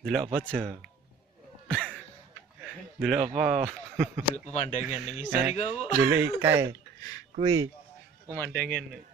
Dulu apa tuh? Dulu apa? Pemandangan yang isor iku apa? Dulu ikai. Kui. Pemandangan. Nah.